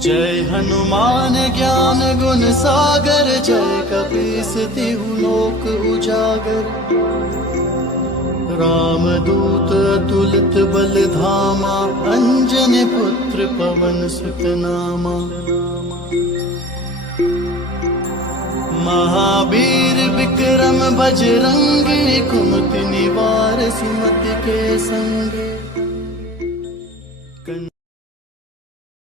जय हनुमान ज्ञान गुण सागर, जय कपीस तिहु लोक उजागर। रामदूत अतुलित बल धामा, अंजनी पुत्र पवन सुत नामा। महावीर विक्रम बजरंगी, कुमति निवार सुमति के संगे।